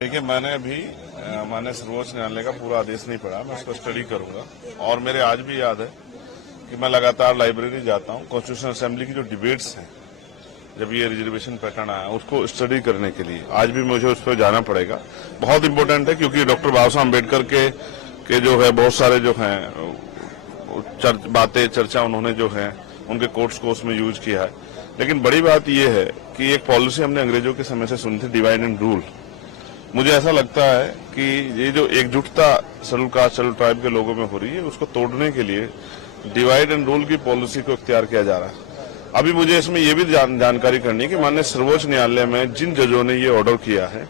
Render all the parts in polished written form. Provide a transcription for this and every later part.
देखिए, मैंने अभी माननीय सर्वोच्च न्यायालय का पूरा आदेश नहीं पढ़ा। मैं उसको स्टडी करूंगा और मेरे आज भी याद है कि मैं लगातार लाइब्रेरी जाता हूं कॉन्स्टिट्यूशनल असेंबली की जो डिबेट्स हैं, जब ये रिजर्वेशन पैटर्न आया उसको स्टडी करने के लिए आज भी मुझे उस पर जाना पड़ेगा। बहुत इंपॉर्टेंट है क्योंकि डॉक्टर बाबा साहब अम्बेडकर के जो है बहुत सारे जो हैं बातें चर्चा उन्होंने जो है उनके कोर्ट्स को उसमें यूज किया है। लेकिन बड़ी बात यह है कि एक पॉलिसी हमने अंग्रेजों के समय से सुनी थी, डिवाइड एंड रूल। मुझे ऐसा लगता है कि ये जो एकजुटता शेड्यूल कास्ट शेड्यूल ट्राइब के लोगों में हो रही है उसको तोड़ने के लिए डिवाइड एंड रूल की पॉलिसी को इख्तियार किया जा रहा है। अभी मुझे इसमें यह भी जानकारी करनी है कि माननीय सर्वोच्च न्यायालय में जिन जजों ने ये ऑर्डर किया है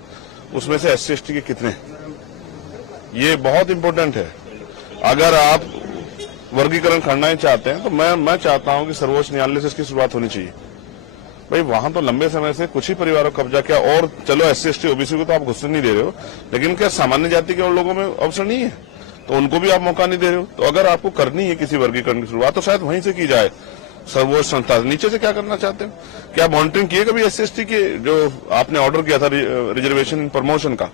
उसमें से SC/ST के कितने, ये बहुत इंपॉर्टेंट है। अगर आप वर्गीकरण करना ही चाहते हैं तो मैं चाहता हूं कि सर्वोच्च न्यायालय से इसकी शुरुआत होनी चाहिए। भाई वहां तो लंबे समय से कुछ ही परिवारों को कब्जा किया और चलो SC/ST OBC को तो आप घुसने नहीं दे रहे हो, लेकिन क्या सामान्य जाति के और लोगों में अवसर नहीं है तो उनको भी आप मौका नहीं दे रहे हो। तो अगर आपको करनी है किसी वर्गीकरण की शुरुआत तो शायद वहीं से की जाए। सर्वोच्च संस्था नीचे से क्या करना चाहते हो? क्या मॉनिटरिंग किए कभी SC/ST के जो आपने ऑर्डर किया था रिजर्वेशन इन प्रमोशन का,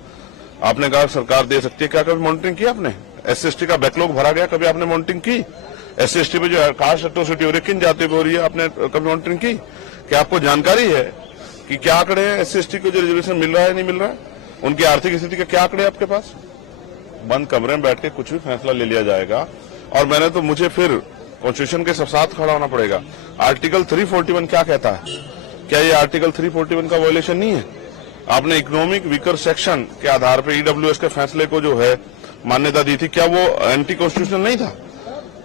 आपने कहा सरकार दे सकती है, क्या कभी मॉनिटरिंग किया आपने? SC/ST का बैकलॉग भरा गया, कभी आपने मॉनिटरिंग की? SC/ST पे जो कास्ट एट्रोसिटी हो रही है किन जातियों पे हो रही है, आपने कभी मॉनिटरिंग की? क्या आपको जानकारी है कि क्या आंकड़े हैं SC/ST को जो रिजर्वेशन मिल रहा है नहीं मिल रहा है, उनकी आर्थिक स्थिति के क्या आंकड़े हैं आपके पास? बंद कमरे में बैठ के कुछ भी फैसला ले लिया जाएगा और मुझे फिर कॉन्स्टिट्यूशन के साथ खड़ा होना पड़ेगा। आर्टिकल 341 क्या कहता है? क्या ये आर्टिकल 341 का वायलेशन नहीं है? आपने इकोनॉमिक वीकर सेक्शन के आधार पर EWS के फैसले को जो है मान्यता दी थी, क्या वो एंटी कॉन्स्टिट्यूशनल नहीं था?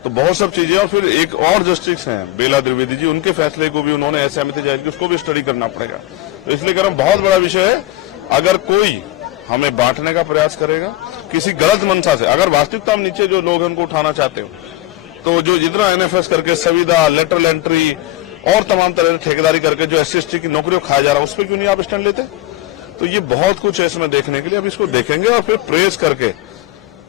तो बहुत सब चीजें। और फिर एक और जस्टिस हैं बेला द्विवेदी जी, उनके फैसले को भी उन्होंने असहमति जाहिर की, उसको भी स्टडी करना पड़ेगा। तो इसलिए कह रहा हूं बहुत बड़ा विषय है। अगर कोई हमें बांटने का प्रयास करेगा किसी गलत मंशा से, अगर वास्तविकता में नीचे जो लोग हैं उनको उठाना चाहते हो तो जो जितना NFS करके संविदा लेटरल एंट्री और तमाम तरह से ठेकेदारी करके जो SC/ST की नौकरियों खाया जा रहा है उस पर क्यों नहीं आप स्टैंड लेते? तो ये बहुत कुछ है इसमें देखने के लिए। अब इसको देखेंगे और फिर प्रेस करके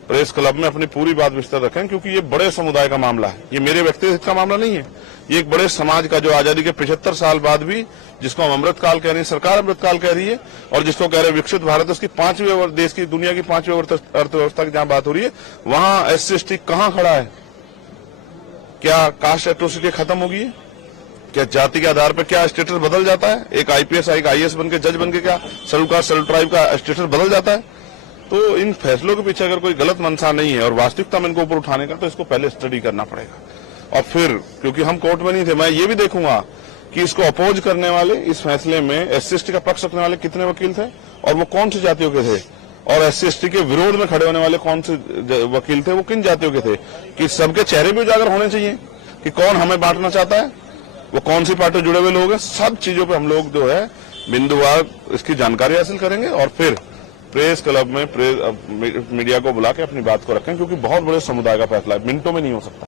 प्रेस क्लब में अपनी पूरी बात विस्तार रखें, क्योंकि ये बड़े समुदाय का मामला है, ये मेरे व्यक्तिगत का मामला नहीं है। ये एक बड़े समाज का जो आजादी के 75 साल बाद भी, जिसको हम अमृतकाल कह रही है, सरकार अमृतकाल कह रही है, और जिसको कह रहे हैं विकसित भारत, उसकी 5वीं देश की दुनिया की 5वीं अर्थव्यवस्था की जहां बात हो रही है, वहां SC/ST कहां खड़ा है? क्या कास्ट एट्रोसिटी खत्म होगी? क्या जाति के आधार पर क्या स्टेटस बदल जाता है? एक IPS एक IAS बन के जज बन के क्या शेड्यूल कास्ट शेड्यूल ट्राइब का स्टेटस बदल जाता है? तो इन फैसलों के पीछे अगर कोई गलत मंशा नहीं है और वास्तविकता में इनको ऊपर उठाने का, तो इसको पहले स्टडी करना पड़ेगा। और फिर क्योंकि हम कोर्ट में नहीं थे, मैं ये भी देखूंगा कि इसको अपोज करने वाले, इस फैसले में SC/ST का पक्ष रखने वाले कितने वकील थे और वो कौन सी जातियों के थे, और SC/ST के विरोध में खड़े होने वाले कौन से वकील थे, वो किन जातियों के थे, कि सबके चेहरे भी उजागर होने चाहिए कि कौन हमें बांटना चाहता है, वो कौन सी पार्टी जुड़े हुए लोग हैं। सब चीजों पर हम लोग जो है बिंदुवार इसकी जानकारी हासिल करेंगे और फिर प्रेस क्लब में मीडिया को बुला के अपनी बात को रखें, क्योंकि बहुत बड़े समुदाय का फैसला है, मिनटों में नहीं हो सकता।